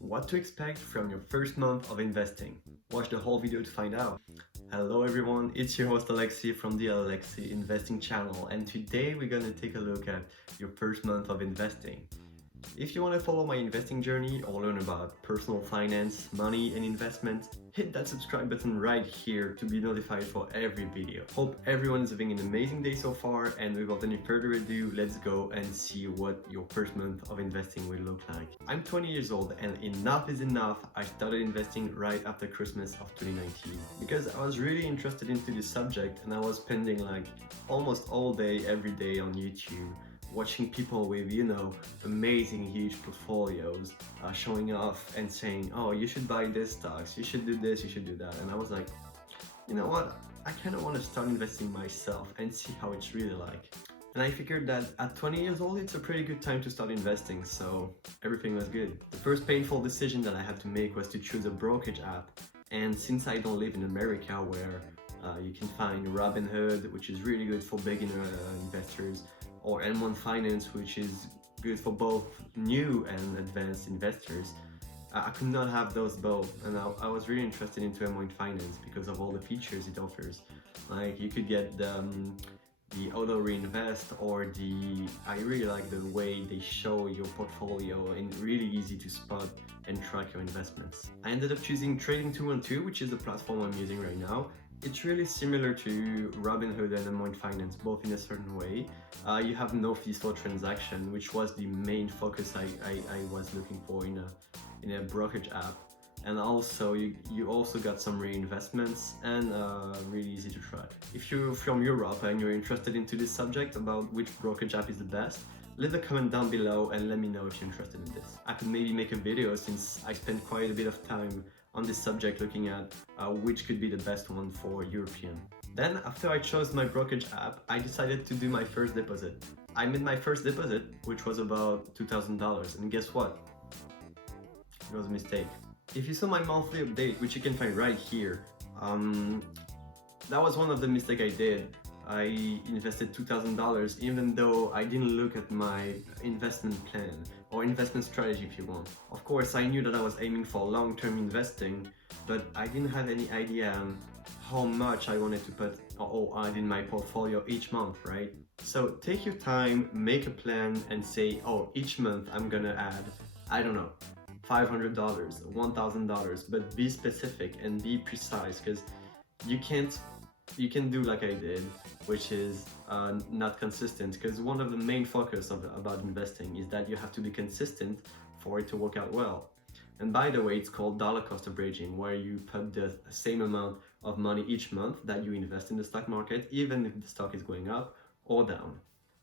What to expect from your first month of investing? Watch the whole video to find out. Hello everyone, it's your host Alexis from the Alexis Investing channel, and today we're gonna take a look at your first month of investing. If you want to follow my investing journey or learn about personal finance, money and investment, hit that subscribe button right here to be notified for every video. Hope everyone is having an amazing day so far, and without any further ado, let's go and see what your first month of investing will look like. I'm 20 years old and enough is enough. I started investing right after Christmas of 2019 because I was really interested into this subject, and I was spending like almost all day every day on YouTube watching people with, amazing huge portfolios showing off and saying, oh, you should buy this stocks, you should do this, you should do that. And I was like, you know what, I kind of want to start investing myself and see how it's really like. And I figured that at 20 years old, it's a pretty good time to start investing, so everything was good. The first painful decision that I had to make was to choose a brokerage app. And since I don't live in America where you can find Robinhood, which is really good for beginner investors, or M1 Finance, which is good for both new and advanced investors, I could not have those both, and I was really interested into M1 Finance because of all the features it offers. Like you could get the auto reinvest, or I really like the way they show your portfolio and really easy to spot and track your investments. I ended up choosing Trading 212, which is the platform I'm using right now. It's really similar to Robinhood and M1 Finance, both in a certain way. You have no fees for transaction, which was the main focus I was looking for in a brokerage app. And also you also got some reinvestments and really easy to track. If you're from Europe and you're interested into this subject about which brokerage app is the best, leave a comment down below and let me know if you're interested in this. I could maybe make a video, since I spent quite a bit of time on this subject looking at which could be the best one for European. Then after I chose my brokerage app, I decided to do my first deposit. I made my first deposit, which was about $2,000, and guess what? It was a mistake. If you saw my monthly update, which you can find right here, that was one of the mistakes I did. I invested $2,000 even though I didn't look at my investment plan or investment strategy, if you want. Of course, I knew that I was aiming for long-term investing, but I didn't have any idea how much I wanted to put or add in my portfolio each month, right? So take your time, make a plan and say, oh, each month I'm gonna add, I don't know, $500, $1,000, but be specific and be precise, because you can do like I did, which is not consistent, because one of the main focus about investing is that you have to be consistent for it to work out well. And by the way, it's called dollar cost averaging, where you put the same amount of money each month that you invest in the stock market, even if the stock is going up or down.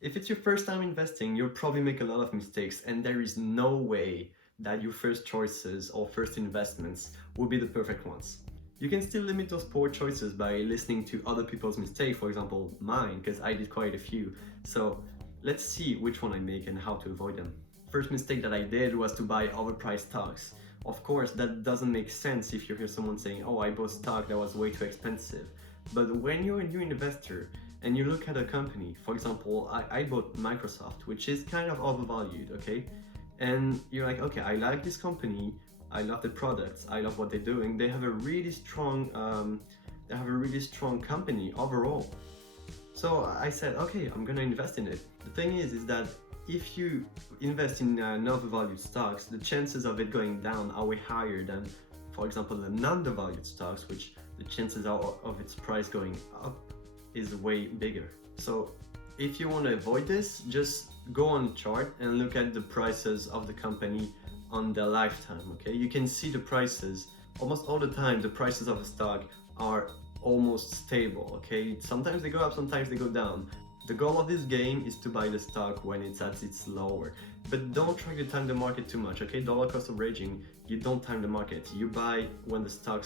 If it's your first time investing, you'll probably make a lot of mistakes, and there is no way that your first choices or first investments will be the perfect ones. You can still limit those poor choices by listening to other people's mistakes, for example mine, because I did quite a few. So let's see which one I make and how to avoid them. First mistake that I did was to buy overpriced stocks. Of course, that doesn't make sense if you hear someone saying, oh, I bought stock that was way too expensive. But when you're a new investor and you look at a company, for example, I bought Microsoft, which is kind of overvalued, okay? And you're like, okay, I like this company, I love the products, I love what they're doing. They have a really strong company overall. So I said, okay, I'm gonna invest in it. The thing is that if you invest in overvalued stocks, the chances of it going down are way higher than, for example, the non-devalued stocks, which the chances of its price going up is way bigger. So if you want to avoid this, just go on the chart and look at the prices of the company on their lifetime, okay? You can see the prices. Almost all the time, the prices of a stock are almost stable, okay? Sometimes they go up, sometimes they go down. The goal of this game is to buy the stock when it's at its lower. But don't try to time the market too much, okay? Dollar cost averaging, you don't time the market. You buy when the stock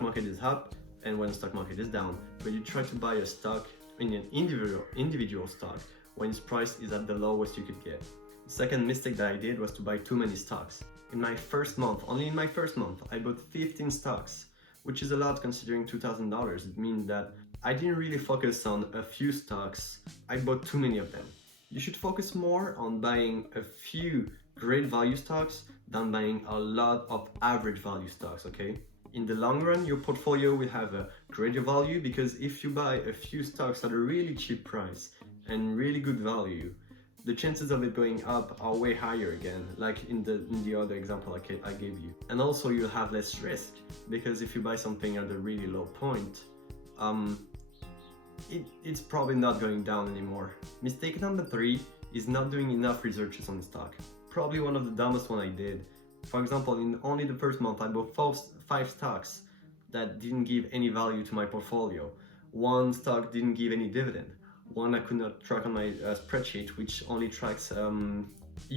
market is up and when the stock market is down. But you try to buy a stock in an individual stock when its price is at the lowest you could get. The second mistake that I did was to buy too many stocks. In my first month, only in my first month, I bought 15 stocks, which is a lot considering $2,000. It means that I didn't really focus on a few stocks. I bought too many of them. You should focus more on buying a few great value stocks than buying a lot of average value stocks, okay? In the long run, your portfolio will have a greater value because if you buy a few stocks at a really cheap price and really good value, the chances of it going up are way higher again, like in the other example I gave you. And also you'll have less risk because if you buy something at a really low point, it's probably not going down anymore. Mistake number 3 is not doing enough researches on the stock. Probably one of the dumbest one I did. For example, in only the first month I bought 5 stocks that didn't give any value to my portfolio. One stock didn't give any dividend. One I could not track on my spreadsheet, which only tracks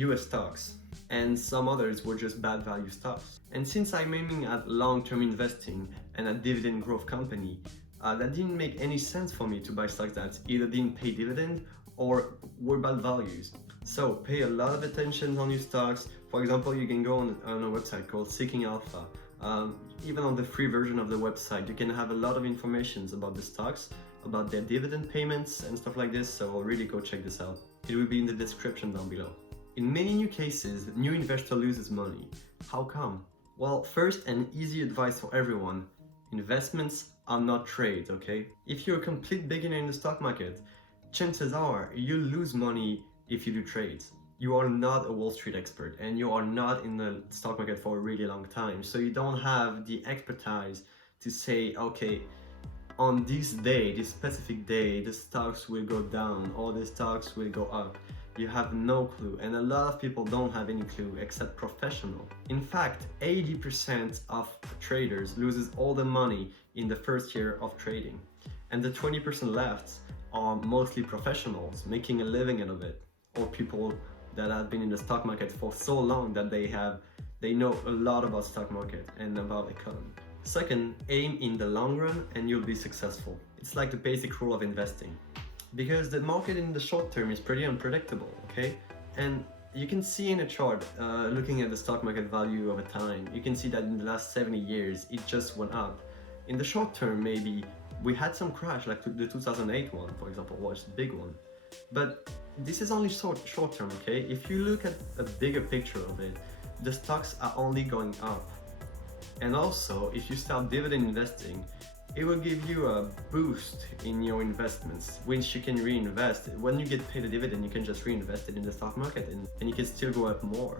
US stocks. And some others were just bad value stocks. And since I'm aiming at long-term investing and a dividend growth company, that didn't make any sense for me to buy stocks that either didn't pay dividend or were bad values. So pay a lot of attention on your stocks. For example, you can go on a website called Seeking Alpha. Even on the free version of the website, you can have a lot of information about the stocks, about their dividend payments and stuff like this, so really go check this out. It will be in the description down below. In many new cases, new investor loses money. How come? Well, first and easy advice for everyone, investments are not trades, okay? If you're a complete beginner in the stock market, chances are you'll lose money if you do trades. You are not a Wall Street expert and you are not in the stock market for a really long time, so you don't have the expertise to say, okay, on this day, this specific day, the stocks will go down or the stocks will go up. You have no clue, and a lot of people don't have any clue except professional. In fact, 80% of traders loses all the money in the first year of trading, and the 20% left are mostly professionals making a living out of it, or people that have been in the stock market for so long that they know a lot about stock market and about economy. Second, aim in the long run and you'll be successful. It's like the basic rule of investing. Because the market in the short term is pretty unpredictable, okay? And you can see in a chart, looking at the stock market value over time, you can see that in the last 70 years, it just went up. In the short term, maybe we had some crash, like the 2008 one, for example, was the big one. But this is only short term, okay? If you look at a bigger picture of it, the stocks are only going up. And also, if you start dividend investing, it will give you a boost in your investments, which you can reinvest. When you get paid a dividend, you can just reinvest it in the stock market and you can still go up more.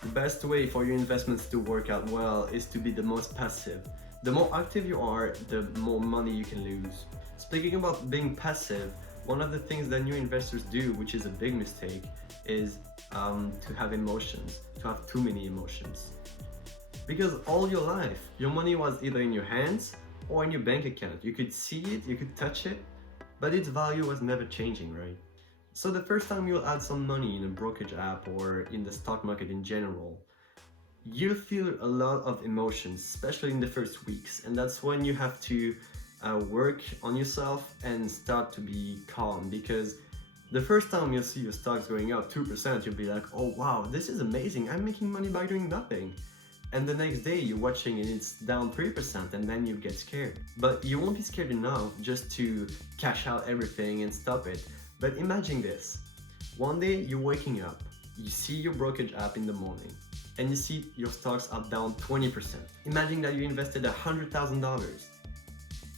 The best way for your investments to work out well is to be the most passive. The more active you are, the more money you can lose. Speaking about being passive, one of the things that new investors do, which is a big mistake, is to have emotions, to have too many emotions. Because all your life, your money was either in your hands or in your bank account. You could see it, you could touch it, but its value was never changing, right? So the first time you'll add some money in a brokerage app or in the stock market in general, you'll feel a lot of emotions, especially in the first weeks. And that's when you have to work on yourself and start to be calm, because the first time you'll see your stocks going up 2%, you'll be like, oh wow, this is amazing, I'm making money by doing nothing. And the next day you're watching and it's down 3% and then you get scared. But you won't be scared enough just to cash out everything and stop it. But imagine this. One day you're waking up, you see your brokerage app in the morning and you see your stocks are down 20%. Imagine that you invested $100,000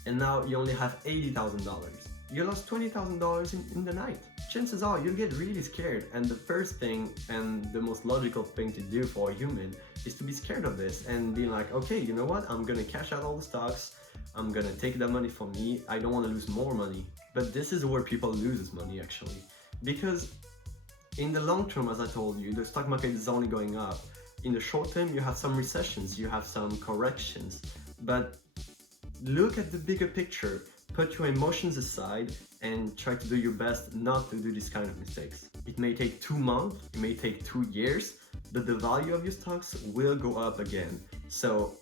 and now you only have $80,000. You lost $20,000 in the night. Chances are you'll get really scared, and the first thing and the most logical thing to do for a human is to be scared of this and be like, okay, you know what, I'm gonna cash out all the stocks, I'm gonna take that money from me, I don't want to lose more money. But this is where people loses money actually, because in the long term, as I told you, the stock market is only going up. In the short term, you have some recessions, you have some corrections, but look at the bigger picture. Put your emotions aside and try to do your best not to do these kind of mistakes. It may take 2 months, it may take 2 years, but the value of your stocks will go up again. So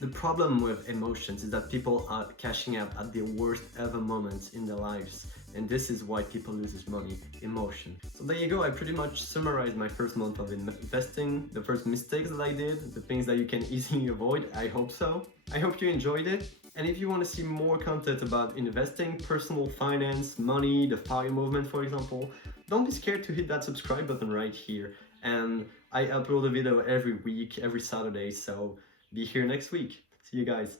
the problem with emotions is that people are cashing out at the worst ever moments in their lives. And this is why people lose money, emotion. So there you go, I pretty much summarized my first month of investing, the first mistakes that I did, the things that you can easily avoid, I hope so. I hope you enjoyed it. And if you want to see more content about investing, personal finance, money, the F.I.R.E movement, for example, don't be scared to hit that subscribe button right here and I upload a video every week, every Saturday, so be here next week. See you guys.